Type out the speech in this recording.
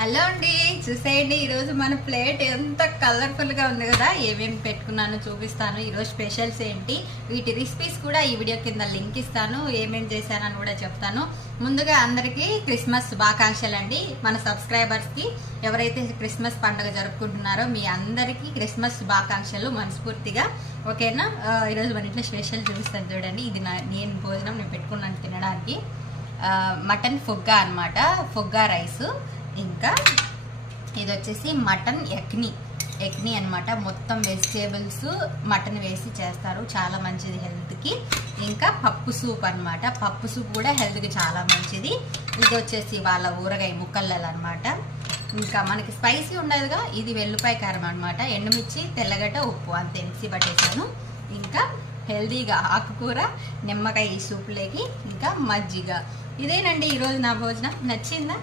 Hello అండి, చూసేయండి ఈరోజు మన ప్లేట్ ఎంత కలర్ఫుల్గా ఉంది కదా. ఏమేమి పెట్టుకున్నానో చూపిస్తాను. ఈరోజు స్పెషల్స్ ఏంటి, వీటి రెసిపీస్ కూడా ఈ వీడియో కింద లింక్ ఇస్తాను. ఏమేమి చేశానని కూడా చెప్తాను. ముందుగా అందరికీ క్రిస్మస్ శుభాకాంక్షలు అండి. మన సబ్స్క్రైబర్స్కి ఎవరైతే క్రిస్మస్ పండుగ జరుపుకుంటున్నారో మీ అందరికీ క్రిస్మస్ శుభాకాంక్షలు మనస్ఫూర్తిగా. ఓకేనా. ఈరోజు మన ఇంట్లో స్పెషల్ చూపిస్తాను చూడండి. ఇది నేను భోజనం నేను పెట్టుకున్నాను తినడానికి. మటన్ ఫుగ్గా అనమాట, ఫుగ్గా రైస్. ఇంకా ఇది వచ్చేసి మటన్ ఎక్ని అనమాట. మొత్తం వెజిటేబుల్స్ మటన్ వేసి చేస్తారు, చాలా మంచిది హెల్త్కి. ఇంకా పప్పు సూప్ అనమాట, పప్పు సూప్ కూడా హెల్త్కి చాలా మంచిది. ఇది వచ్చేసి వాళ్ళ ఊరగాయ ముక్కలు అనమాట. ఇంకా మనకి స్పైసీ ఉండదుగా, ఇది వెల్లుపాయ కారం అనమాట. ఎండుమిర్చి, తెల్లగడ్డ, ఉప్పు అంతే మిక్సీ పట్టేసాను. ఇంకా హెల్దీగా ఆకుకూర, నిమ్మకాయ ఈ సూప్లోకి, ఇంకా మజ్జిగ. ఇదేనండి ఈరోజు నా భోజనం. నచ్చిందా?